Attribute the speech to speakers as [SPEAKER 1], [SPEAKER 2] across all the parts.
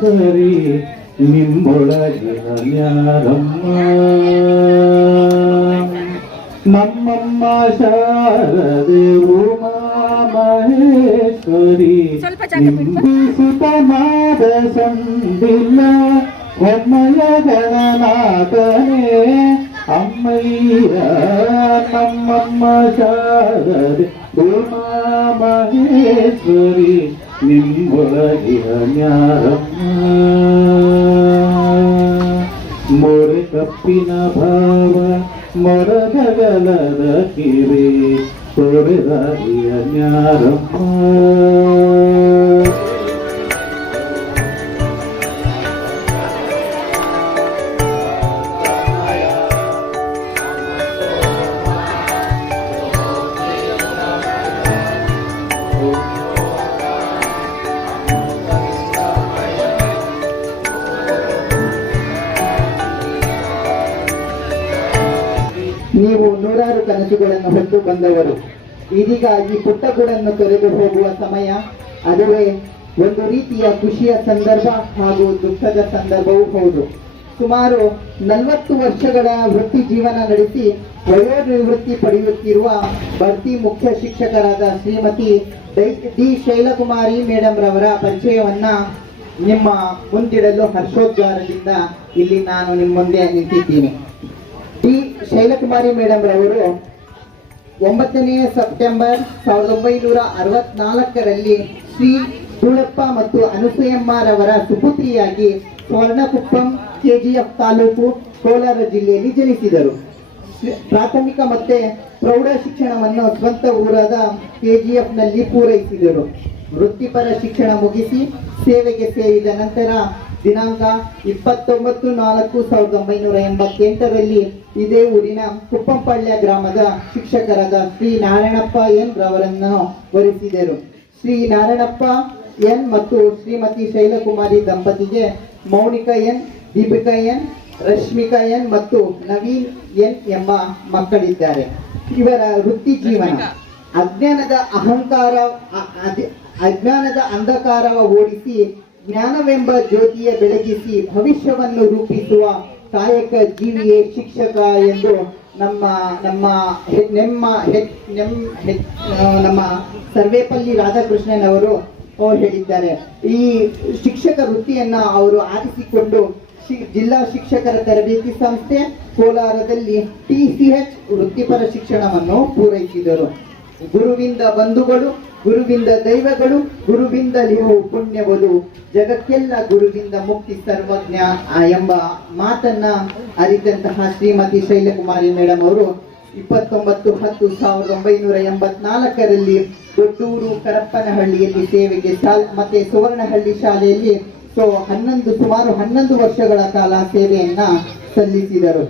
[SPEAKER 1] ಮಹೇಶ್ವರಿ ನಿಮ್ಮೊಳಗಿನ ನ್ಯಾರಮ್ಮ ನಮ್ಮಮ್ಮ ಶಾರದೆ ಉಮಾ ಮಹೇಶ್ವರಿ
[SPEAKER 2] ಸ್ವಲ್ಪ ಜಾಗ ಬಿಟ್ಟು.
[SPEAKER 1] ನಿಂಬಿಸುತನಾದ ಸಂದಿಲ್ಲ ಒಮ್ಮಯ ಗಣನಾಥನೇ ಅಮ್ಮಯ್ಯ ನಮ್ಮಮ್ಮ ಶಾರದೆ ಉಮಾ ಮಹೇಶ್ವರಿ ನಿಂಬೊಳಗಿನ ನ್ಯಾರಮ್ಮ ಮೊರೆ ಕಪ್ಪಿನ ಭಾವ ಮೊರಗಲದ ಕಿರಿ ತೊರೆದಾರಿಯ ನ್ಯಾರಮ್ಮ
[SPEAKER 3] ನೂರಾರು ಕನಸುಗಳನ್ನು ಹೊತ್ತು ಬಂದವರು. ಇದೀಗ ಈ ಪುಟ್ಟ ತೊರೆದು ಹೋಗುವ ಸಮಯ, ಅದುವೇ ಒಂದು ರೀತಿಯ ಖುಷಿಯ ಸಂದರ್ಭ ಹಾಗೂ ದುಃಖದ ಸಂದರ್ಭವೂ ಹೌದು. ಸುಮಾರು ನಲವತ್ತು ವರ್ಷಗಳ ವೃತ್ತಿ ಜೀವನ ನಡೆಸಿ ವಯೋನಿವೃತ್ತಿ ಪಡೆಯುತ್ತಿರುವ ಬಡ್ತಿ ಮುಖ್ಯ ಶಿಕ್ಷಕರಾದ ಶ್ರೀಮತಿ ಡಿ ಶೈಲಕುಮಾರಿ ಮೇಡಮ್ ರವರ ಪರಿಚಯವನ್ನ ನಿಮ್ಮ ಮುಂದಿಡಲು ಹರ್ಷೋದ್ಗಾರದಿಂದ ಇಲ್ಲಿ ನಾನು ನಿಮ್ಮ ಮುಂದೆ ನಿಂತಿದ್ದೀನಿ. ಡಿ ಶೈಲಕುಮಾರಿ ಮೇಡಮ್ ರವರು ಒಂಬತ್ತನೇ ಸೆಪ್ಟೆಂಬರ್ ಸಾವಿರದ ಒಂಬೈನೂರ ಅರವತ್ನಾಲ್ಕರಲ್ಲಿ ಶ್ರೀ ಗೂಳಪ್ಪ ಮತ್ತು ಅನುಸೂಯಮ್ಮರವರ ಸುಪುತ್ರಿಯಾಗಿ ಸ್ವರ್ಣಕುಪ್ಪಂ ಕೆಜಿಎಫ್ ತಾಲೂಕು ಕೋಲಾರ ಜಿಲ್ಲೆಯಲ್ಲಿ ಜನಿಸಿದರು. ಪ್ರಾಥಮಿಕ ಮತ್ತೆ ಪ್ರೌಢ ಶಿಕ್ಷಣವನ್ನು ಸ್ವಂತ ಊರಾದ ಕೆಜಿಎಫ್ನಲ್ಲಿ ಪೂರೈಸಿದರು. ವೃತ್ತಿಪರ ಶಿಕ್ಷಣ ಮುಗಿಸಿ ಸೇವೆಗೆ ಸೇರಿದ ನಂತರ ದಿನಾಂಕ ಇಪ್ಪತ್ತೊಂಬತ್ತು ನಾಲ್ಕು ಸಾವಿರದ ಒಂಬೈನೂರ ಎಂಬತ್ತೆಂಟರಲ್ಲಿ ಇದೇ ಊರಿನ ಕುಪ್ಪಂಪಳ್ಳ ಗ್ರಾಮದ ಶಿಕ್ಷಕರಾದ ಶ್ರೀ ನಾರಾಯಣಪ್ಪ ಎನ್ ರವರನ್ನು ವರಿಸಿದರು. ಶ್ರೀ ನಾರಾಯಣಪ್ಪ ಎನ್ ಮತ್ತು ಶ್ರೀಮತಿ ಶೈಲಕುಮಾರಿ ದಂಪತಿಗೆ Mounika N, Deepika N, Rashmika N ಮತ್ತು ನವೀನ್ ಎನ್ ಎಂಬ ಮಕ್ಕಳಿದ್ದಾರೆ. ಇವರ ವೃತ್ತಿ ಜೀವನ, ಅಜ್ಞಾನದ ಅಹಂಕಾರ ಅಜ್ಞಾನದ ಅಂಧಕಾರವ ಓಡಿಸಿ, ಜ್ಞಾನವೆಂಬ ಜ್ಯೋತಿಯ ಬೆಳಗಿಸಿ ಭವಿಷ್ಯವನ್ನು ರೂಪಿಸುವ ಸಹಾಯಕ ಜೀವಿಯೇ ಶಿಕ್ಷಕ ಎಂದು ನಮ್ಮ ನಮ್ಮ ನಮ್ಮ ನಮ್ಮ ಸರ್ವೇಪಲ್ಲಿ ರಾಧಾಕೃಷ್ಣನ್ ಅವರು ಹೇಳಿದ್ದಾರೆ. ಈ ಶಿಕ್ಷಕ ವೃತ್ತಿಯನ್ನ ಅವರು ಆರಿಸಿಕೊಂಡು ಜಿಲ್ಲಾ ಶಿಕ್ಷಕರ ತರಬೇತಿ ಸಂಸ್ಥೆ ಕೋಲಾರದಲ್ಲಿ ಟಿ ಸಿ ಎಚ್ ವೃತ್ತಿಪರ ಶಿಕ್ಷಣವನ್ನು ಪೂರೈಸಿದರು. ಗುರುವಿಂದ ಬಂಧುಗಳು, ಗುರುವಿಂದ ದೈವಗಳು, ಗುರುವಿಂದ ನೀವು ಪುಣ್ಯವುದು ಜಗಕ್ಕೆಲ್ಲ ಗುರುವಿಂದ ಮುಕ್ತಿ ಸರ್ವಜ್ಞ ಎಂಬ ಮಾತನ್ನ ಅರಿತಂತಹ ಶ್ರೀಮತಿ ಶೈಲಕುಮಾರಿ ಮೇಡಮ್ ಅವರು ಇಪ್ಪತ್ತೊಂಬತ್ತು ಹತ್ತು ಸಾವಿರದ ಒಂಬೈನೂರ ಎಂಬತ್ನಾಲ್ಕರಲ್ಲಿ ದೊಡ್ಡೂರು ಕರಪ್ಪನಹಳ್ಳಿಯಲ್ಲಿ ಸೇವೆಗೆ ಸಾಲ್, ಮತ್ತೆ ಸುವರ್ಣಹಳ್ಳಿ ಶಾಲೆಯಲ್ಲಿ ಸೊ ಹನ್ನೊಂದು, ಸುಮಾರು ಹನ್ನೊಂದು ವರ್ಷಗಳ ಕಾಲ ಸೇವೆಯನ್ನ ಸಲ್ಲಿಸಿದರು.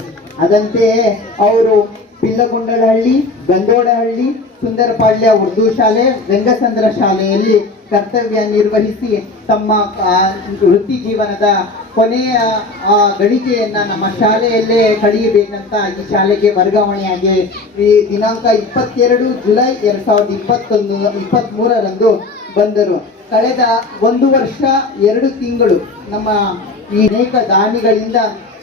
[SPEAKER 3] ಅದಂತೆಯೇ ಅವರು ಪಿಲ್ಲಗೊಂಡಲಹಳ್ಳಿ ಗಂಗೋಡಹಳ್ಳಿ ಸುಂದರಪಾಳ್ಯ ಉರ್ದು ಶಾಲೆ ರಂಗಸಂದ್ರ ಶಾಲೆಯಲ್ಲಿ ಕರ್ತವ್ಯ ನಿರ್ವಹಿಸಿ ತಮ್ಮ ವೃತ್ತಿ ಜೀವನದ ಕೊನೆಯ ಆ, ಗಳಿಗೆಯನ್ನ ನಮ್ಮ ಶಾಲೆಯಲ್ಲೇ ಕಳೆಯಬೇಕಂತ ಈ ಶಾಲೆಗೆ ವರ್ಗಾವಣೆಯಾಗಿ ಈ ದಿನಾಂಕ ಇಪ್ಪತ್ತೆರಡು ಜುಲೈ ಎರಡ್ ಸಾವಿರದ ಇಪ್ಪತ್ತೊಂದು ಇಪ್ಪತ್ತ್ ಮೂರರಂದು ಬಂದರು. ಕಳೆದ ಒಂದು ವರ್ಷ ಎರಡು ತಿಂಗಳು ನಮ್ಮ ಈ ಅನೇಕ ದಾನಿಗಳಿಂದ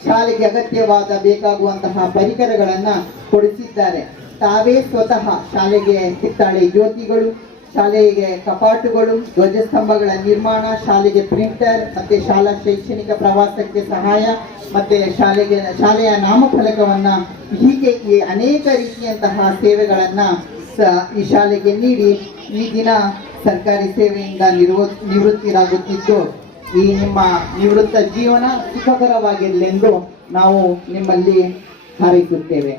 [SPEAKER 3] ಶಾಲೆಗೆ ಅಗತ್ಯವಾದ ಬೇಕಾಗುವಂತಹ ಪರಿಕರಗಳನ್ನ ಕೊಡಿಸಿದ್ದಾರೆ. ತಾವೇ ಸ್ವತಃ ಶಾಲೆಗೆ ಹಿತ್ತಾಳೆ ಜ್ಯೋತಿಗಳು, ಶಾಲೆಗೆ ಕಪಾಟುಗಳು, ಧ್ವಜಸ್ತಂಭಗಳ ನಿರ್ಮಾಣ, ಶಾಲೆಗೆ ಪ್ರಿಂಟರ್, ಮತ್ತೆ ಶಾಲಾ ಶೈಕ್ಷಣಿಕ ಪ್ರವಾಸಕ್ಕೆ ಸಹಾಯ, ಮತ್ತೆ ಶಾಲೆಗೆ ಶಾಲೆಯ ನಾಮಫಲಕವನ್ನ ಹೀಗೆ ಅನೇಕ ರೀತಿಯಂತಹ ಸೇವೆಗಳನ್ನ ಈ ಶಾಲೆಗೆ ನೀಡಿ, ಈ ದಿನ ಸರ್ಕಾರಿ ಸೇವೆಯಿಂದ ನಿವೃತ್ತಿರಾಗುತ್ತಿದ್ದು. ಈ ನಿಮ್ಮ ನಿವೃತ್ತ ಜೀವನ ಸುಖಕರವಾಗಿರಲೆಂದು ನಾವು ನಿಮ್ಮಲ್ಲಿ ಹಾರೈಸುತ್ತೇವೆ.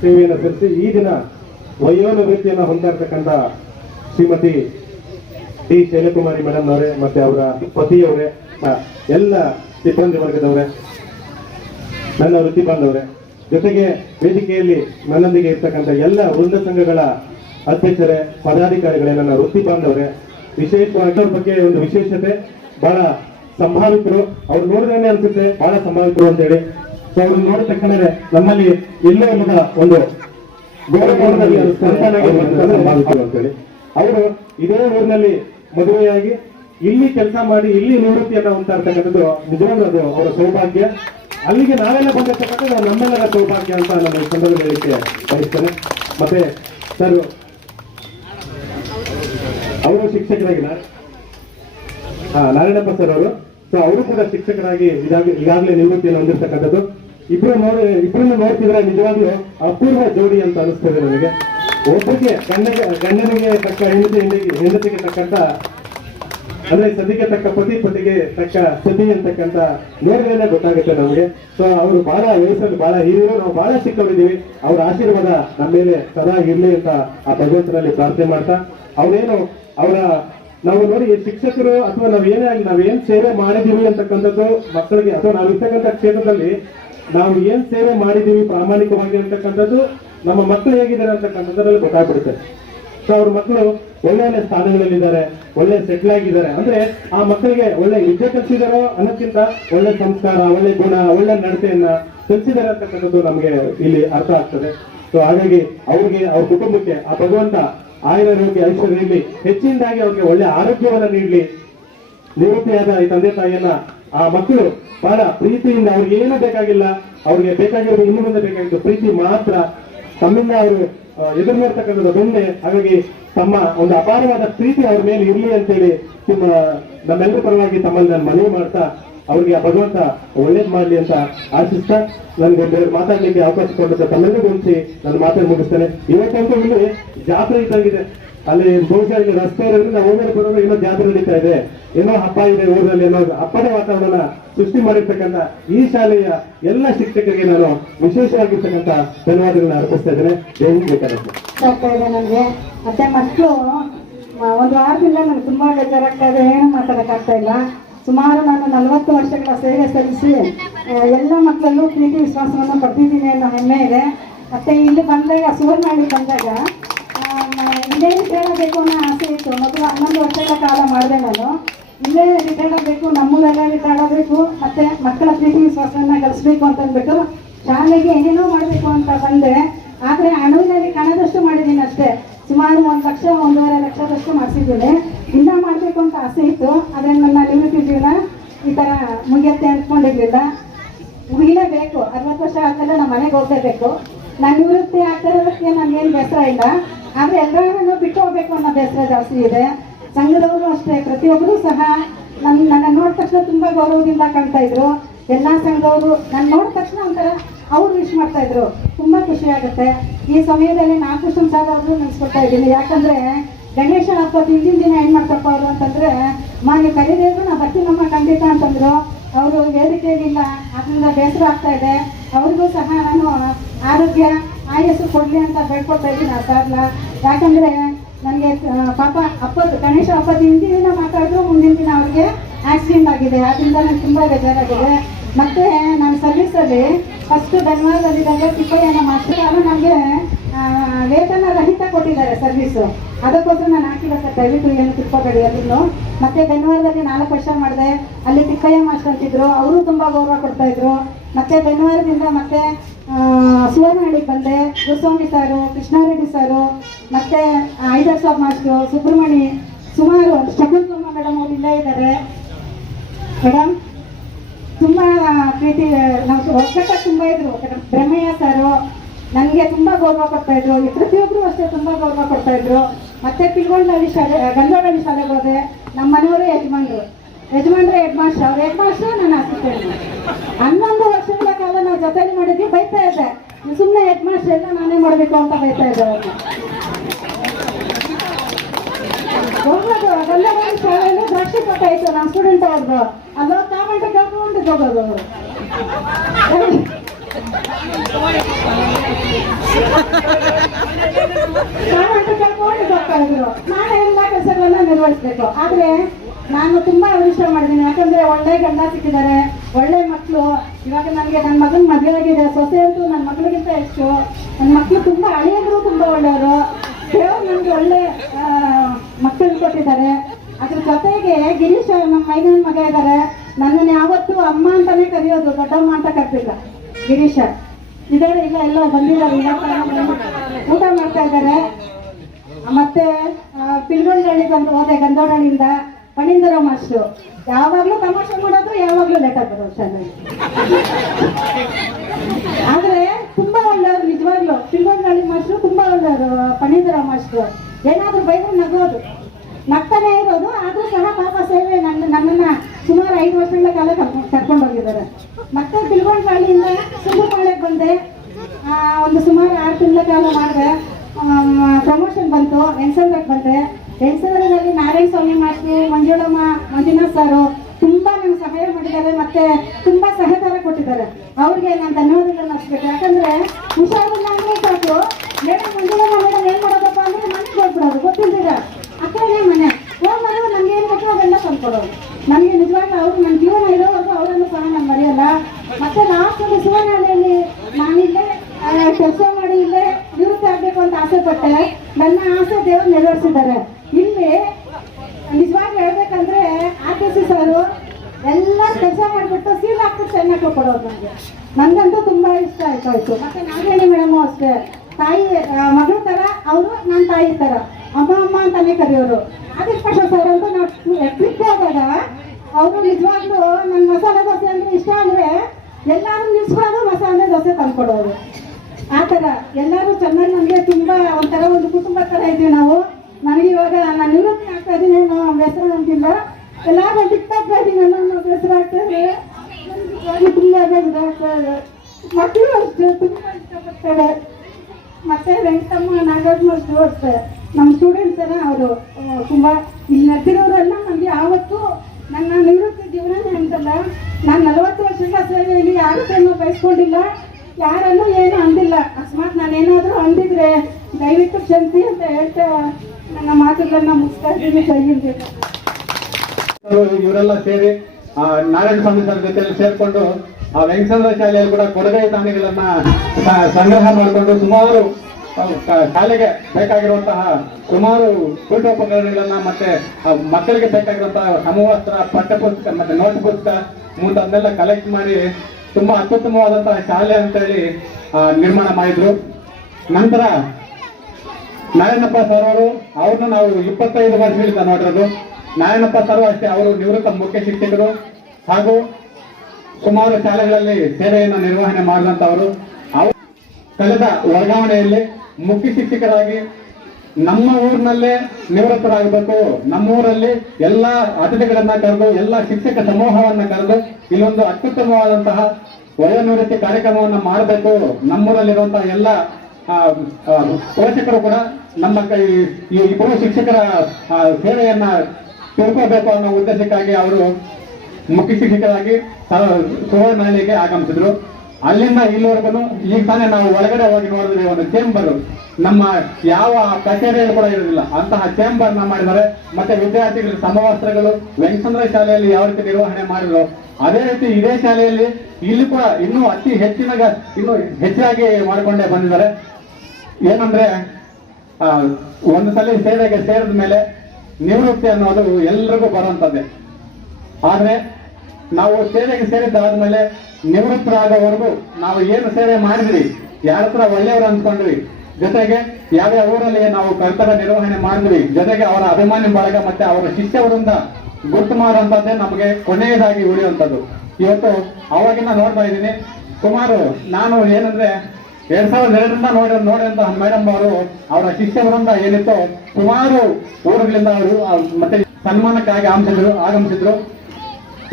[SPEAKER 4] ಸೇವೆಯನ್ನು ಸಲ್ಲಿಸಿ ಈ ದಿನ ವಯೋನಿವೃತ್ತಿಯನ್ನು ಹೊಂದಿರತಕ್ಕಂಥ ಶ್ರೀಮತಿ ಡಿ ಶೈಲಕುಮಾರಿ ಮೇಡಮ್ ಅವರೇ ಮತ್ತೆ ಅವರ ಪತಿಯವರೇ ಎಲ್ಲ ಸಿಬ್ಬಂದಿ ವರ್ಗದವರೇ, ನನ್ನ ವೃತ್ತಿ ಬಾಂಧವರೇ, ಜೊತೆಗೆ ವೇದಿಕೆಯಲ್ಲಿ ನನ್ನೊಂದಿಗೆ ಇರ್ತಕ್ಕಂಥ ಎಲ್ಲ ವೃಂದ ಸಂಘಗಳ ಅಧ್ಯಕ್ಷರೇ, ಪದಾಧಿಕಾರಿಗಳೇ, ನನ್ನ ವೃತ್ತಿ ಬಾಂಧವರೇ ವಿಶೇಷವಾಗಿ ಬಗ್ಗೆ ಒಂದು ವಿಶೇಷತೆ ಬಹಳ ಸಂಭಾವಿತರು, ಅವ್ರು ನೋಡಿದ್ರೆ ಅನ್ಸುತ್ತೆ, ಬಹಳ ಸಂಭಾವಿತರು ಅಂತೇಳಿ. ಸೊ ಅವ್ರನ್ನ ನೋಡಿದ ತಕ್ಷಣ ನಮ್ಮಲ್ಲಿ ಎಲ್ಲೋ ಮಗ ಒಂದು ಅಂತೇಳಿ. ಅವರು ಇದೇ ಊರಿನಲ್ಲಿ ಮದುವೆಯಾಗಿ ಇಲ್ಲಿ ಕೆಲಸ ಮಾಡಿ, ಇಲ್ಲಿ ನಿವೃತ್ತಿಯನ್ನ ಅಂತ ಇರ್ತಕ್ಕಂಥದ್ದು ನಿಜವಾಗ್ಲೂ ಅದು ಅವರ ಸೌಭಾಗ್ಯ. ಅಲ್ಲಿಗೆ ನಾವೆಲ್ಲ ಬಂದಿರ್ತಕ್ಕಂಥದ್ದು ನಮ್ಮೆಲ್ಲರ ಸೌಭಾಗ್ಯ ಅಂತ ನಾನು ಸಂದರ್ಭದಲ್ಲಿ ಬಯಸ್ತೇನೆ. ಮತ್ತೆ, ಸರ್, ಅವರು ಶಿಕ್ಷಕರಾಗಿ ನಾ- ಹಾ ನಾರಾಯಣಪ್ಪ ಸರ್ ಅವರು. ಸೊ ಅವರು ಕೂಡ ಶಿಕ್ಷಕರಾಗಿ ಈಗಾಗಲೇ ನಿವೃತ್ತಿಯನ್ನು ಹೊಂದಿರ್ತಕ್ಕಂಥದ್ದು. ಇಬ್ರು ನೋಡಿ ಇಬ್ಬರನ್ನು ನೋಡ್ತಿದ್ರೆ ನಿಜವಾಗ್ಲೂ ಅಪೂರ್ವ ಜೋಡಿ ಅಂತ ಅನಿಸ್ತದೆ ನನಗೆ. ಒಬ್ಬರಿಗೆ ಗಂಡಗೆ ಗಂಡನಿಗೆ ತಕ್ಕ ಹೆಂಡತಿ ಹೆಂಡತಿಗೆ ತಕ್ಕಂತ ಅಂದ್ರೆ ಸದ್ಯಕ್ಕೆ ತಕ್ಕ ಪತಿ, ಪತಿಗೆ ತಕ್ಕ ಸತಿ ಅಂತಕ್ಕಂತ ನೋಡಿದ್ರೆ ಗೊತ್ತಾಗುತ್ತೆ ನಮಗೆ. ಸೊ ಅವರು ಬಹಳ ವಯಸ್ಸಲ್ಲಿ ಬಹಳ ಹಿರಿಯರು. ನಾವು ಬಹಳ ಚಿಕ್ಕವರಿದ್ದೀವಿ. ಅವ್ರ ಆಶೀರ್ವಾದ ನಮ್ಮ ಮೇಲೆ ಸದಾ ಇರಲಿ ಅಂತ ಆ ಭಗವಂತನಲ್ಲಿ ಪ್ರಾರ್ಥನೆ ಮಾಡ್ತಾ ಅವನೇನು ಅವರ ನಾವು ನೋಡಿ ಶಿಕ್ಷಕರು ಅಥವಾ ನಾವೇನೇ ಏನೇ ಆಗಲಿ ನಾವು ಏನ್ ಸೇವೆ ಮಾಡಿದೀವಿ ಅಂತಕ್ಕಂಥದ್ದು ಮಕ್ಕಳಿಗೆ ಅಥವಾ ನಾವು ಇರ್ತಕ್ಕಂಥ ಕ್ಷೇತ್ರದಲ್ಲಿ ನಾವು ಏನ್ ಸೇವೆ ಮಾಡಿದೀವಿ ಪ್ರಾಮಾಣಿಕವಾಗಿ ಅಂತಕ್ಕಂಥದ್ದು ನಮ್ಮ ಮಕ್ಕಳು ಹೇಗಿದ್ದಾರೆ ಅಂತಕ್ಕಂಥದ್ರಲ್ಲಿ ಗೊತ್ತಾಗ್ಬಿಡುತ್ತೆ. ಸೊ ಅವ್ರ ಮಕ್ಕಳು ಒಳ್ಳೆ ಒಳ್ಳೆ ಸ್ಥಾನಗಳಲ್ಲಿದ್ದಾರೆ, ಒಳ್ಳೆ ಸೆಟ್ಲ್ ಆಗಿದ್ದಾರೆ. ಅಂದ್ರೆ ಆ ಮಕ್ಕಳಿಗೆ ಒಳ್ಳೆ ವಿದ್ಯೆ ಕಲಿಸಿದಾರೋ ಅನ್ನೋಕ್ಕಿಂತ ಒಳ್ಳೆ ಸಂಸ್ಕಾರ, ಒಳ್ಳೆ ಗುಣ, ಒಳ್ಳೆ ನಡತೆಯನ್ನ ಕಲಿಸಿದ್ದಾರೆ ಅಂತಕ್ಕಂಥದ್ದು ನಮಗೆ ಇಲ್ಲಿ ಅರ್ಥ ಆಗ್ತದೆ. ಸೊ ಹಾಗಾಗಿ ಅವ್ರಿಗೆ, ಅವ್ರ ಕುಟುಂಬಕ್ಕೆ ಆ ಭಗವಂತ ಆಯುರಾರೋಗ್ಯ ಐಶ್ವರ್ಯ ಹೆಚ್ಚಿನದಾಗಿ ಅವ್ರಿಗೆ ಒಳ್ಳೆ ಆರೋಗ್ಯವನ್ನ ನೀಡಲಿ. ನಿವೃತ್ತಿಯಾದ ಈ ತಂದೆ ತಾಯಿಯನ್ನ, ಆ ಮಕ್ಕಳು ಬಹಳ ಪ್ರೀತಿಯಿಂದ ಅವ್ರಿಗೆ ಏನು ಬೇಕಾಗಿಲ್ಲ, ಅವ್ರಿಗೆ ಬೇಕಾಗಿರೋದು ಇನ್ನು ಮುಂದೆ ಬೇಕಾಗಿದ್ದು ಪ್ರೀತಿ ಮಾತ್ರ. ತಮ್ಮಿಂದ ಅವರು ಎದುರು ನೋಡ್ತಕ್ಕಂಥದ್ದು ಬೆನ್ನೆ ಹಾಗಾಗಿ ತಮ್ಮ ಒಂದು ಅಪಾರವಾದ ಪ್ರೀತಿ ಅವ್ರ ಮೇಲೆ ಇರಲಿ ಅಂತೇಳಿ ನಿಮ್ಮ, ನಮ್ಮೆಲ್ಲರ ಪರವಾಗಿ ತಮ್ಮಲ್ಲಿ ನಾನು ಮನವಿ ಮಾಡ್ತಾ ಅವ್ರಿಗೆ ಆ ಭಗವಂತ ಒಳ್ಳೇದ್ ಮಾಡಲಿ ಅಂತ ಆಶಿಸ್ತಾ ನನ್ಗೆ ಬೇರೆ ಮಾತಾಡ್ಲಿಕ್ಕೆ ಅವಕಾಶ ಕೊಟ್ಟಿದ್ದ ತಮ್ಮೆಲ್ಲರೂ ಗುಣಿಸಿ ನಾನು ಮಾತಾಡಿ ಮುಗಿಸ್ತೇನೆ. ಇವತ್ತಂತೂ ಇಲ್ಲಿ ಜಾತ್ರೆ ಇದ್ದಂಗಿದೆ. ಅಲ್ಲಿ ಬಹುಶಃ ಇಲ್ಲಿ ರಸ್ತೆ ಇರೋದ್ರಿಂದ ನಾವು ಬರೋದು ಏನೋ ಜಾತ್ರೆ ನಡೀತಾ ಇದೆ. ಏನೋ ಹಬ್ಬ ಇದೆ ಊರಲ್ಲಿ, ಏನೋ ಹಬ್ಬದ ವಾತಾವರಣ ಸೃಷ್ಟಿ ಮಾಡಿರ್ತಕ್ಕಂಥ ಈ ಶಾಲೆಯ ಎಲ್ಲ ಶಿಕ್ಷಕರಿಗೆ ನಾನು ವಿಶೇಷವಾಗಿರ್ತಕ್ಕಂಥ ಧನ್ಯವಾದಗಳನ್ನ ಅರ್ಪಿಸ್ತಾ ಇದ್ದೇನೆ.
[SPEAKER 2] ನನಗೆ. ಮತ್ತೆ ಮಕ್ಕಳು ಒಂದು ವಾರದಿಂದ ನನಗೆ ತುಂಬಾ ಬೇಜಾರಾಗ್ತಾ ಇದೆ, ಏನು ಮಾತಾಡಕ್ಕಾಗ್ತಾ ಇಲ್ಲ. ಸುಮಾರು ನಾನು ನಲವತ್ತು ವರ್ಷಗಳ ಸೇವೆ ಸಲ್ಲಿಸಿ ಎಲ್ಲ ಮಕ್ಕಳಲ್ಲೂ ಪ್ರೀತಿ ವಿಶ್ವಾಸವನ್ನು ಪಡೆದಿದ್ದೀನಿ ಅನ್ನೋ ಹೆಮ್ಮೆ ಇದೆ. ಮತ್ತೆ ಇಲ್ಲಿ ಬಂದಾಗ, ಸುವರ್ಣಹಳ್ಳಿ ಬಂದಾಗ ರಿಟೈರ್ ಆಗಬೇಕು ಅನ್ನೋ ಆಸೆ ಇತ್ತು. ಮೊದಲು ಹನ್ನೊಂದು ವರ್ಷಗಳ ಕಾಲ ಮಾಡಿದೆ ನಾನು. ಇಲ್ಲೇ ರಿಟೈರ್ ಆಗಬೇಕು ನಮ್ಮೂರೆಲ್ಲ ರಿಟೈರ್ ಆಗಬೇಕು ಮತ್ತೆ ಮಕ್ಕಳ ಪ್ರೀತಿ ವಿಶ್ವಾಸವನ್ನು ಗಳಿಸ್ಬೇಕು ಅಂತ ಅಂದ್ಬಿಟ್ಟು ಶಾಲೆಗೆ ಏನೇನೋ ಮಾಡಬೇಕು ಅಂತ ಬಂದೆ. ಆದರೆ ಅಣುವಿನಲ್ಲಿ ಕಣದಷ್ಟು ಮಾಡಿದ್ದೀನಿ ಅಷ್ಟೇ. ಸುಮಾರು ಒಂದು ಲಕ್ಷ, ಒಂದೂವರೆ ಲಕ್ಷದಷ್ಟು ಮಾಡಿಸಿದ್ದೀನಿ. ಇನ್ನ ಮಾಡಬೇಕು ಅಂತ ಆಸೆ ಇತ್ತು, ಆದರೆ ನನ್ನ ನಿವೃತ್ತಿ ಜೀವನ ಈ ತರ ಮುಗಿಯತ್ತೆ ಅಂದ್ಕೊಂಡಿರ್ಲಿಲ್ಲ ಮುಗಿಲೇಬೇಕು. ಅರವತ್ತು ವರ್ಷ ಆದ್ಮೇಲೆ ನಮ್ಮ ಮನೆಗೆ ಹೋಗಲೇಬೇಕು. ನನ್ನ ನಿವೃತ್ತಿ ಆಗ್ತಿರೋದಕ್ಕೆ ನನ್ಗೇನು ಬೇಸರ ಇಲ್ಲ. ಆದರೆ ಎಲ್ಲರನ್ನೂ ಬಿಟ್ಟು ಹೋಗ್ಬೇಕು ಅನ್ನೋ ಬೇಸರ ಜಾಸ್ತಿ ಇದೆ. ಸಂಘದವರು ಅಷ್ಟೇ ಪ್ರತಿಯೊಬ್ಬರು ಸಹ ನನ್ನ ನನ್ನ ನೋಡಿದ ತಕ್ಷಣ ತುಂಬಾ ಗೌರವದಿಂದ ಕಾಣ್ತಾ ಇದ್ರು. ಎಲ್ಲ ಸಂಘದವರು ನಾನು ನೋಡಿದ ತಕ್ಷಣ ಒಂಥರ ಅವ್ರು ವಿಶ್ ಮಾಡ್ತಾ ಇದ್ರು. ತುಂಬಾ ಖುಷಿ ಆಗುತ್ತೆ. ಈ ಸಮಯದಲ್ಲಿ ನಾಲ್ಕು ಸಂಸಾರ ಅವರು ನೆನೆಸ್ಕೊಳ್ತಾ ಇದ್ದೀನಿ. ಯಾಕಂದ್ರೆ ಗಣೇಶ ಹಬ್ಬದ ಹಿಂದಿನ ದಿನ ಏನ್ ಮಾಡ್ತಪ್ಪ ಅವರು ಅಂತಂದ್ರೆ ಮಾನ್ಯ ಕರೀದೇವ್ರು ನಾ ಬರ್ತೀನಮ್ಮ ಖಂಡಿತ ಅಂತಂದ್ರು. ಅವರು ವೇದಿಕೆಯಲ್ಲಿಲ್ಲ ಅದರಿಂದ ಬೇಸರ ಆಗ್ತಾ ಇದೆ. ಅವ್ರಿಗೂ ಸಹ ನಾನು ಆರೋಗ್ಯ, ಆಯಸ್ಸು ಕೊಡ್ಲಿ ಅಂತ ಬೇಡ್ಕೊಳ್ತಾ ಇದ್ದೀನಿ, ಆ ಸರ್ನ ಯಾಕಂದ್ರೆ ನನಗೆ ಪಾಪ ಹಬ್ಬದ, ಗಣೇಶ ಹಬ್ಬದ ಹಿಂದಿನ ದಿನ ಮಾತಾಡಿದ್ರು, ಮುಂದಿನ ದಿನ ಅವ್ರಿಗೆ ಆಕ್ಸಿಡೆಂಟ್ ಆಗಿದೆ. ಅದರಿಂದ ನನಗೆ ತುಂಬಾ ಬೇಜಾರಾಗಿದೆ. ಮತ್ತೆ ನಾನು ಸರ್ವಿಸಲ್ಲಿ ಫಸ್ಟ್ ಧನ್ಯವಾದದಲ್ಲಿದ್ದಾಗ ತಿಪ್ಪಯ್ಯನ ಮಾಸ್ಟರ್ ಅವರು ನನಗೆ ವೇತನ ರಹಿತ ಕೊಟ್ಟಿದ್ದಾರೆ ಸರ್ವಿಸು ಅದಕ್ಕೋಸ್ಕರ ನಾನು ಹಾಕಿಲ್ಲ ಸರ್, ದಯವಿಟ್ಟು ಏನು ತಿಳ್ಕೊಬೇಡಿ ಅದನ್ನು ಮತ್ತೆ ಬೆನ್ವಾರದಲ್ಲಿ ನಾಲ್ಕು ವರ್ಷ ಮಾಡಿದೆ. ಅಲ್ಲಿ ತಿಕ್ಕಯ್ಯ ಮಾಸ್ಟರ್ ಅಂತಿದ್ರು. ಅವರು ತುಂಬಾ ಗೌರವ ಕೊಡ್ತಾ ಇದ್ರು. ಮತ್ತೆ ಬೆನ್ವಾರದಿಂದ ಮತ್ತೆ ಸುವರ್ಣಹಳ್ಳಿಗೆ ಬಂದೆ. ಗುರುಸ್ವಾಮಿ ಸಾರು, ಕೃಷ್ಣಾರೆಡ್ಡಿ ಸಾರು, ಮತ್ತೆ ಐದರ್ ಸಾಬ್ ಮಾಸ್ಟ್ರು, ಸುಬ್ರಹ್ಮಣಿ ಸುಮಾರು ಶಕುಂತಮ್ಮ ಮೇಡಮ್ ಅವರು ಇಲ್ಲೇ ಇದ್ದಾರೆ. ಮೇಡಮ್, ತುಂಬಾ ಪ್ರೀತಿ, ನಾವು ಒಗ್ಗಟ್ಟಾಗಿ ತುಂಬಾ ಇದ್ರು. ಬ್ರಹ್ಮಯ್ಯ ಸರು ನನಗೆ ತುಂಬ ಗೌರವ ಕೊಡ್ತಾ ಇದ್ರು. ಪ್ರತಿಯೊಬ್ಬರು ಅಷ್ಟೇ ತುಂಬ ಗೌರವ ಕೊಡ್ತಾ ಇದ್ರು. ಮತ್ತೆ ಪಿಲ್ಗೊಂಡಳ್ಳಿ ಶಾಲೆ ಗಂಧವಳ್ಳಿ ಶಾಲೆಗೆ ಹೋದೆ. ನಮ್ಮ ಮನೆಯವರೇ ಯಜಮಾನ್ರು. ಯಜಮಾನ್ರೆ ಹೆಡ್ ಮಾಸ್ಟರ್ ಅವ್ರ ಹೆಡ್ ಮಾಸ್ಟರ್ ನನ್ನ ಅಸಿಸ್ಟೆಂಟ್ ಹನ್ನೊಂದು ವರ್ಷಗಳ ಕಾಲ ನಾವು ಜೊತೆಲಿ ಮಾಡಿದ್ವಿ. ಬೈತಾ ಇದೆ ಸುಮ್ಮನೆ ಹೆಡ್ ಮಾಸ್ಟರ್ ಎಲ್ಲ ನಾನೇ ಮಾಡಬೇಕು ಅಂತ ಬೈತಾ ಇದ್ದೆ ಹೋಗೋದು ಗಂಧವಳ್ಳಿ ಶಾಲೆಯಲ್ಲಿ ದ್ರಾಕ್ಷಿ ಕೊಟ್ಟಾಯ್ತು ನಮ್ಮ ಸ್ಟೂಡೆಂಟ್ ಅವ್ರದ್ದು ಅಲ್ಲೋಗಿ ಕಾಮೆಂಟ್ ಕರ್ಕೊಂಡು ಹೋಗೋದು ಅವರು. ಕೆಲಸಗಳನ್ನ ನಿರ್ವಹಿಸ್ಬೇಕು ಆದ್ರೆ ನಾನು ತುಂಬಾ ಅದೃಷ್ಟ ಮಾಡಿದ್ದೀನಿ ಯಾಕಂದ್ರೆ ಒಳ್ಳೆ ಗಂಡ ಸಿಕ್ಕಿದ್ದಾರೆ ಒಳ್ಳೆ ಮಕ್ಕಳು, ಇವಾಗ ನನಗೆ ನನ್ನ ಮಗನ ಮದುವೆ ಆಗಿದೆ ಸೊಸೆ ಅಂತೂ ನನ್ನ ಮಗಳಿಗಿಂತ ಹೆಚ್ಚು ನನ್ನ ಮಕ್ಕಳು ತುಂಬಾ ಹಳೆಯವರು ತುಂಬಾ ಒಳ್ಳೆಯವರು. ದೇವ್ರು ನನಗೆ ಒಳ್ಳೆ ಮಕ್ಕಳು ಕೊಟ್ಟಿದ್ದಾರೆ. ಅದ್ರ ಜೊತೆಗೆ ಗಿರೀಶ್ ನಮ್ಮ ಮೈದನ ಮಗ ಇದ್ದಾರೆ. ನನ್ನನ್ನು ಯಾವತ್ತೂ ಅಮ್ಮ ಅಂತಾನೆ ಕರೆಯೋದು ದೊಡ್ಡಮ್ಮ ಅಂತ ಕರ್ತಿಲ್ಲ ಗಿರೀಶ. ಇದಾರೆ, ಇಲ್ಲ, ಎಲ್ಲ ಬಂದಿದ್ದಾರೆ ಊಟ ಮಾಡ್ತಾ ಇದ್ದಾರೆ ಮತ್ತೆ ಪಿಲ್ಗೊಂಡಳ್ಳಿ ಬಂದು ಹೋದೆ ಗಂಧೋಡಳ್ಳಿಯಿಂದ ಪಣೀಂದರ ಮಾಸ್ಟರ್ ಯಾವಾಗ್ಲೂ ತಮಾಷೆ ಮಾಡೋದು, ಯಾವಾಗ್ಲೂ ಲೇಟ್ ಬರೋದು ಚೆನ್ನಾಗಿ ಆದ್ರೆ ತುಂಬಾ ಒಳ್ಳೆಯವ್ರು, ನಿಜವಾಗ್ಲು. ಪಿಲ್ಗೊಂಡಳ್ಳಿ ಮಾಸ್ಟ್ರು ತುಂಬಾ ಒಳ್ಳೆಯವರು ಪಣೀಂದರ ಮಾಸ್ಟ್ರು ಏನಾದ್ರೂ ಬೈದ್ರೆ ನಗೋದು. ನಗ್ತಾನೆ ಇರೋದು, ಆದ್ರೂ ಸಹ ಪಾಪ ಸೇವೆ ನನ್ನ ನನ್ನನ್ನ ಐದು ವರ್ಷಗಳ ಕಾಲ ಕರ್ಕೊಂಡು ಹೋಗಿದ್ದಾರೆ. ಮತ್ತೆ ತಿಳ್ಕೊಂಡ್ರಳ್ಳಿಯಿಂದ ಸುಂದರಪಾಳ್ಯಕ್ಕೆ ಬಂದೆ. ಆ, ಒಂದು ಸುಮಾರು ಆರು ತಿಂಗಳ ಕಾಲ ಮಾಡಿದೆ. ಪ್ರಮೋಷನ್ ಬಂತು. ಎನ್ಸಲ್ಗೆ ಬಂದೆ. ಎನ್ಸಂದ್ರದಲ್ಲಿ ನಾರಾಯಣ ಸ್ವಾಮಿ ಮಾಸ್ತಿ ಮಂಜುಳಮ್ಮ ಮಂಜುನಾಥ್ ಸಾರು ತುಂಬಾ ನಮ್ಗೆ ಸಹಾಯ ಮಾಡಿದ್ದಾರೆ ಮತ್ತೆ ತುಂಬಾ ಸಹಕಾರ ಕೊಟ್ಟಿದ್ದಾರೆ. ಅವ್ರಿಗೆ ನಾನು ಧನ್ಯವಾದಗಳನ್ನ ಅರ್ಸ್ಬೇಕು ಯಾಕಂದ್ರೆ ಹುಷಾರಿಲ್ಲ ಅಂದ್ರೆ ಸಾಕು. ಮೇಡಮ್ ಮಂಜುಳಮ್ಮ ಮೇಡಮ್ ಏನ್ ಮಾಡೋದಪ್ಪ ಅಂದ್ರೆ ಮನೆಗೆ ಹೋಗ್ಬಿಡೋದು. ಗೊತ್ತಿಲ್ದಿರ. ಅಕ್ಕನೇ ಮನೆ. ಬೇಕೋ ನನಗೆ ನಿಜವಾಗ್ಲೂ ಅವ್ರು ನನ್ನ ಜೀವನ ಇರೋವರೆಗೂ ಅವರನ್ನು ಸಹ ನಾನು ಮರೆಯಲ್ಲ. ಮತ್ತೆ ಲಾಸ್ಟ್ ಒಂದು ಸುವರ್ಣಹಳ್ಳಿಯಲ್ಲಿ ನಾನಿಲ್ಲೇ ಕೆಲಸ ಮಾಡಿ ಇಲ್ಲೇ ನಿವೃತ್ತಿ ಆಗ್ಬೇಕು ಅಂತ ಆಸೆ ಪಟ್ಟೆ. ನನ್ನ ಆಸೆ ದೇವರು ನೆರವೇರಿಸಿದ್ದಾರೆ. ಇಲ್ಲಿ ನಿಜವಾಗಿ ಹೇಳ್ಬೇಕಂದ್ರೆ ಆರ್ ಕೆ ಸಿ ಸಾರು ಎಲ್ಲ ಕೆಲಸ ಮಾಡಿಬಿಟ್ಟು ಸೀಲ್ ಹಾಕ್ಬಿಟ್ಟು ಚೆನ್ನಾಗಿ ಕೊಡೋದು ನನಗೆ. ನನಗಂತೂ ತುಂಬಾ ಇಷ್ಟ ಆಯ್ತಾಯ್ತು ಮತ್ತೆ ನಾಗೇಣಿ ಮೇಡಮು ಅಷ್ಟೇ. ತಾಯಿ ಮಗಳ ತರ, ಅವರು ನನ್ನ ತಾಯಿ ತರ. ಅಮ್ಮ ಅಮ್ಮ ಅಂತಾನೆ ಕರೆಯೋರು. ಆದಿತ್ಯ ಸರ್ ಅಂತ ನಾವು ಟ್ರಿಪ್ ಹೋದಾಗ ಅವರು ನಿಜವಾಗ್ಲೂ ನನ್ನ ಮಸಾಲೆ ದೋಸೆ ಅಂದ್ರೆ ಇಷ್ಟ ಅಂದ್ರೆ ಎಲ್ಲಾರು ನಿಲ್ಸ್ಕೊಳ್ಳೋದು ಮಸಾಲೆ ದೋಸೆ ತಂದ್ಕೊಡೋರು ಆ ಥರ ಎಲ್ಲರೂ ಚೆನ್ನಾಗಿ ನಮಗೆ ತುಂಬಾ ಒಂಥರ ಒಂದು ಕುಟುಂಬ ಥರ ಇದ್ದೀವಿ ನಾವು. ನನಗೆ ಇವಾಗ ನಾನು ನಿವೃತ್ತಿ ಆಗ್ತಾ ಇದ್ದೀನಿ, ಏನೋ ಹೆಸರು ಅಂತಿಲ್ಲ. ಎಲ್ಲಾರು ಟಿಕ್ಟಾಕ್ ಇದ್ದೀನಿ ಅನ್ನೋ ಹೆಸರು ಆಗ್ತಾ ಇದೆ. ಮಕ್ಕಳು ಅಷ್ಟೇ, ತುಂಬಾ ಇಷ್ಟಪಡ್ತಾರೆ. ಮತ್ತೆ ವೆಂಕಟಮ್ಮ ಮಾಸ್ಟ್ರು ಅಷ್ಟೇ ನಮ್ಮ ಸ್ಟೂಡೆಂಟ್ಸ್ ಎಲ್ಲ ಅವರು ತುಂಬಾ ಇಲ್ಲಿ ನಡೆದಿರೋರೆಲ್ಲ ನಮ್ಗೆ ಯಾವತ್ತು ನನ್ನ ನಿವೃತ್ತಿ ಜೀವನ ಅಂತಲ್ಲ. ನಾನು ನಲವತ್ತು ವರ್ಷಗಳ ಸೇವೆಯಲ್ಲಿ ಯಾರು ಕೈನೂ ಬಯಸ್ಕೊಂಡಿಲ್ಲ. ಯಾರನ್ನೂ ಏನು ಅಂದಿಲ್ಲ. ಅಕಸ್ಮಾತ್ ನಾನು ಏನಾದರೂ ಅಂದಿದ್ರೆ ದಯವಿಟ್ಟು ಕ್ಷಮಿಸಿ ಅಂತ ಹೇಳ್ತಾ ನನ್ನ ಮಾತುಗಳನ್ನ ಮುಗಿಸ್ತಾ ಇದ್ದೀನಿ. ಕೈಯಿಂದ
[SPEAKER 1] ಇವರೆಲ್ಲ ಸೇರಿ ನಾರಾಯಣ ಸ್ವಾಮಿ ಸರ್ ಜೊತೆಯಲ್ಲಿ ಸೇರ್ಕೊಂಡು ಆ ವೆಂಕಟೇಶ್ವರ ಶಾಲೆಯಲ್ಲಿ ಕೂಡ ಕೊಡುಗೆ ದಾನಿಗಳನ್ನ ಸಂಗ್ರಹ ಮಾಡಿಕೊಂಡು ಸುಮಾರು ಶಾಲೆಗೆ ಬೇಕಾಗಿರುವಂತಹ ಸುಮಾರು ಪೀಠೋಪಕರಣಗಳನ್ನ ಮತ್ತೆ ಮಕ್ಕಳಿಗೆ ಬೇಕಾಗಿರುವಂತಹ ಸಮವಸ್ತ್ರ ಪಠ್ಯಪುಸ್ತಕ ಮತ್ತೆ ನೋಟ್ ಪುಸ್ತಕ ಮುಂತಾದನ್ನೆಲ್ಲ ಕಲೆಕ್ಟ್ ಮಾಡಿ ತುಂಬಾ ಅತ್ಯುತ್ತಮವಾದಂತಹ ಶಾಲೆ ಅಂತ ಹೇಳಿ ನಿರ್ಮಾಣ ಮಾಡಿದ್ರು. ನಂತರ ನಾರಾಯಣಪ್ಪ ಸರ್ ಅವರು, ಅವ್ರನ್ನ ನಾವು ಇಪ್ಪತ್ತೈದು ವರ್ಷಗಳಿಂದ ನೋಡಿರೋದು. ನಾರಾಯಣಪ್ಪ ಸರ್ ಅಷ್ಟೇ, ಅವರು ನಿವೃತ್ತ ಮುಖ್ಯ ಶಿಕ್ಷಕರು. ಹಾಗೂ ಸುಮಾರು ಶಾಲೆಗಳಲ್ಲಿ ಸೇವೆಯನ್ನು ನಿರ್ವಹಣೆ ಮಾಡಿದಂತವರು ಅವರು ಕಳೆದ ವರ್ಗಾವಣೆಯಲ್ಲಿ ಮುಖ್ಯ ಶಿಕ್ಷಕರಾಗಿ ನಮ್ಮ ಊರಿನಲ್ಲೇ ನಿವೃತ್ತರಾಗಬೇಕು. ನಮ್ಮ ಊರಲ್ಲಿ ಎಲ್ಲ ಅತಿಥಿಗಳನ್ನ ಕರೆದು, ಎಲ್ಲ ಶಿಕ್ಷಕ ಸಮೂಹವನ್ನ ಕರೆದು ಇಲ್ಲೊಂದು ಅತ್ಯುತ್ತಮವಾದಂತಹ ವಯೋನಿವೃತ್ತಿ ಕಾರ್ಯಕ್ರಮವನ್ನ ಮಾಡಬೇಕು. ನಮ್ಮೂರಲ್ಲಿರುವಂತಹ ಎಲ್ಲ ಪೋಷಕರು ಕೂಡ ನಮ್ಮ ಈ ಇಬ್ಬರು ಶಿಕ್ಷಕರ ಸೇವೆಯನ್ನ ತಿಳ್ಕೋಬೇಕು ಅನ್ನೋ ಉದ್ದೇಶಕ್ಕಾಗಿ ಅವರು ಮುಖ್ಯ ಶಿಕ್ಷಕರಾಗಿ ಸುವರ್ಣಹಳ್ಳಿಗೆ ಆಗಮಿಸಿದ್ರು. ಅಲ್ಲಿಂದ ಇಲ್ಲಿವರೆಗೂ ಈಗ ತಾನೇ ನಾವು ಒಳಗಡೆ ಹೋಗಿ ನೋಡಿದ್ರೆ ಒಂದು ಚೇಂಬರ್ ನಮ್ಮ ಯಾವ ಕಚೇರಿಯಲ್ಲಿ ಕೂಡ ಇರೋದಿಲ್ಲ ಅಂತಹ ಚೇಂಬರ್ನ ಮಾಡಿದ್ದಾರೆ. ಮತ್ತೆ ವಿದ್ಯಾರ್ಥಿಗಳ ಸಮವಸ್ತ್ರಗಳು, ವೆಂಕಟಂದ್ರ ಶಾಲೆಯಲ್ಲಿ ಯಾವ ರೀತಿ ನಿರ್ವಹಣೆ ಮಾಡಿದ್ರು, ಅದೇ ರೀತಿ ಇದೇ ಶಾಲೆಯಲ್ಲಿ ಇಲ್ಲಿ ಕೂಡ ಇನ್ನೂ ಅತಿ ಹೆಚ್ಚಿನ ಇನ್ನೂ ಹೆಚ್ಚಾಗಿ ಮಾಡಿಕೊಂಡೇ ಬಂದಿದ್ದಾರೆ. ಏನಂದ್ರೆ ಒಂದು ಸಲ ಸೇವೆಗೆ ಸೇರಿದ ಮೇಲೆ ನಿವೃತ್ತಿ ಅನ್ನೋದು ಎಲ್ರಿಗೂ ಬರುವಂತದ್ದೇ. ಆದ್ರೆ ನಾವು ಸೇವೆಗೆ ಸೇರಿದ್ದಾದ್ಮೇಲೆ ನಿವೃತ್ತರಾದವರೆಗೂ ನಾವು ಏನು ಸೇವೆ ಮಾಡಿದ್ವಿ ಯಾರ ಹತ್ರ ಒಳ್ಳೆಯವರು ಅನ್ಕೊಂಡ್ವಿ ಜೊತೆಗೆ ಯಾವ್ಯಾವ ಊರಲ್ಲಿ ನಾವು ಕರ್ತವ್ಯ ನಿರ್ವಹಣೆ ಮಾಡಿದ್ವಿ ಜೊತೆಗೆ ಅವರ ಅಭಿಮಾನಿ ಬಳಗ ಮತ್ತೆ ಅವರ ಶಿಷ್ಯವರಿಂದ ಗುರ್ತು ಮಾಡುವಂತದ್ದೇ ನಮಗೆ ಕೊನೆಯದಾಗಿ ಉಳಿಯುವಂಥದ್ದು. ಇವತ್ತು ಅವಾಗಿನ ನೋಡ್ತಾ ಇದ್ದೀನಿ. ಸುಮಾರು ನಾನು ಏನಂದ್ರೆ ಎರಡ್ ಸಾವಿರದ ಎರಡರಿಂದ ನೋಡಿ ನೋಡಿದಂತಹ ಮೇಡಮ್ ಅವರು, ಅವರ ಶಿಷ್ಯವರಿಂದ ಏನಿತ್ತು ಸುಮಾರು ಊರುಗಳಿಂದ ಅವರು ಮತ್ತೆ ಸನ್ಮಾನಕ್ಕಾಗಿ ಆಗಮಿಸಿದ್ರು ಆಗಮಿಸಿದ್ರು.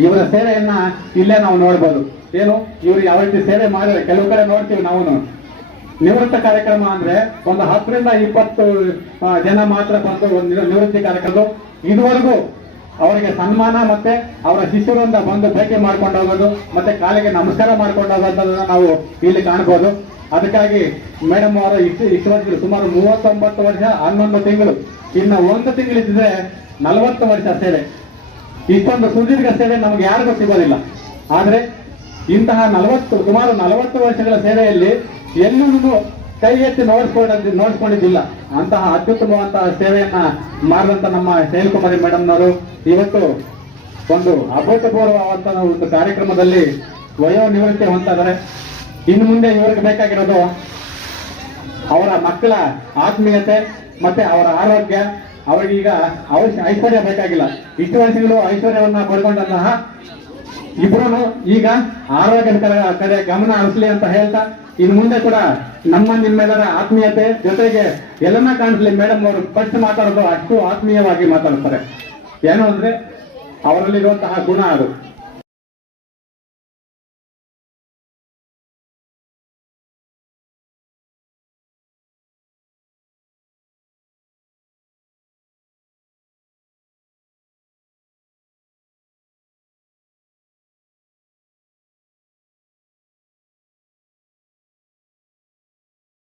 [SPEAKER 1] ಇವರ ಸೇವೆಯನ್ನ ಇಲ್ಲೇ ನಾವು ನೋಡ್ಬೋದು. ಏನು? ಇವರು ಯಾವ ರೀತಿ ಸೇವೆ ಮಾಡಿದ್ರೆ ಕೆಲವು ಕಡೆ ನೋಡ್ತೀವಿ ನಾವು ನಿವೃತ್ತ ಕಾರ್ಯಕ್ರಮ ಅಂದ್ರೆ ಒಂದು ಹತ್ತರಿಂದ ಇಪ್ಪತ್ತು ಜನ ಮಾತ್ರ ಬಂದು ಒಂದು ನಿವೃತ್ತಿ ಕಾರ್ಯಕ್ರಮ ಇದುವರೆಗೂ ಅವರಿಗೆ ಸನ್ಮಾನ ಮತ್ತೆ ಅವರ ಶಿಷ್ಯರಿಂದ ಬಂದು ಭೇಟಿ ಮಾಡ್ಕೊಂಡು ಹೋಗೋದು, ಮತ್ತೆ ಕಾಲಿಗೆ ನಮಸ್ಕಾರ ಮಾಡ್ಕೊಂಡು ಹೋಗೋದನ್ನ ನಾವು ಇಲ್ಲಿ ಕಾಣ್ಬೋದು. ಅದಕ್ಕಾಗಿ ಮೇಡಮ್ ಅವರು ಇಷ್ಟು ಇಷ್ಟು ಸುಮಾರು ಮೂವತ್ತೊಂಬತ್ತು ವರ್ಷ ಹನ್ನೊಂದು ತಿಂಗಳು. ಇನ್ನು ಒಂದು ತಿಂಗಳಿದ್ರೆ ನಲವತ್ತು ವರ್ಷ ಸೇವೆ. ಇಷ್ಟೊಂದು ಸುದೀರ್ಘ ಸೇವೆ ನಮ್ಗೆ ಯಾರಿಗೂ ಸಿಗೋದಿಲ್ಲ. ಆದ್ರೆ ಇಂತಹ ನಲವತ್ತು, ಸುಮಾರು ನಲವತ್ತು ವರ್ಷಗಳ ಸೇವೆಯಲ್ಲಿ ಎಲ್ಲೂ ಕೈ ಎತ್ತಿ ನೋಡ್ಕೊಂಡ ನೋಡಿಸ್ಕೊಂಡಿದ್ದಿಲ್ಲ ಅಂತಹ ಅತ್ಯುತ್ತಮವಂತಹ ಸೇವೆಯನ್ನ ಮಾಡಿದಂತ ನಮ್ಮ ಶೈಲಕುಮಾರಿ ಮೇಡಮ್ನವರು ಇವತ್ತು ಒಂದು ಅಭೂತಪೂರ್ವವಾದಂತಹ ಒಂದು ಕಾರ್ಯಕ್ರಮದಲ್ಲಿ ವಯೋ ನಿವೃತ್ತಿ ಹೊಂದಿದ್ದಾರೆ ಇನ್ನು ಮುಂದೆ ಇವರಿಗೆ ಬೇಕಾಗಿರೋದು ಅವರ ಮಕ್ಕಳ ಆತ್ಮೀಯತೆ ಮತ್ತೆ ಅವರ ಆರೋಗ್ಯ ಅವರಿಗೀಗ ಅವಶ್ಯ ಐಶ್ವರ್ಯ ಬೇಕಾಗಿಲ್ಲ. ಇಷ್ಟು ವರ್ಷಗಳು ಐಶ್ವರ್ಯವನ್ನ ಪಡ್ಕೊಂಡಂತಹ ಇಬ್ರು ಈಗ ಆರೋಗ್ಯದ ಕಡೆ ಗಮನ ಹರಿಸಲಿ ಅಂತ ಹೇಳ್ತಾ, ಇನ್ನು ಮುಂದೆ ಕೂಡ ನಮ್ಮ ನಿಮ್ಮೆಲ್ಲರ ಆತ್ಮೀಯತೆ ಜೊತೆಗೆ ಎಲ್ಲನ್ನ ಕಾಣಿಸ್ಲಿ. ಮೇಡಮ್ ಅವರು ಫಸ್ಟ್ ಮಾತಾಡೋದು ಅಷ್ಟು ಆತ್ಮೀಯವಾಗಿ ಮಾತಾಡ್ತಾರೆ. ಏನು ಅಂದ್ರೆ ಅವರಲ್ಲಿರುವಂತಹ ಗುಣ ಅದು.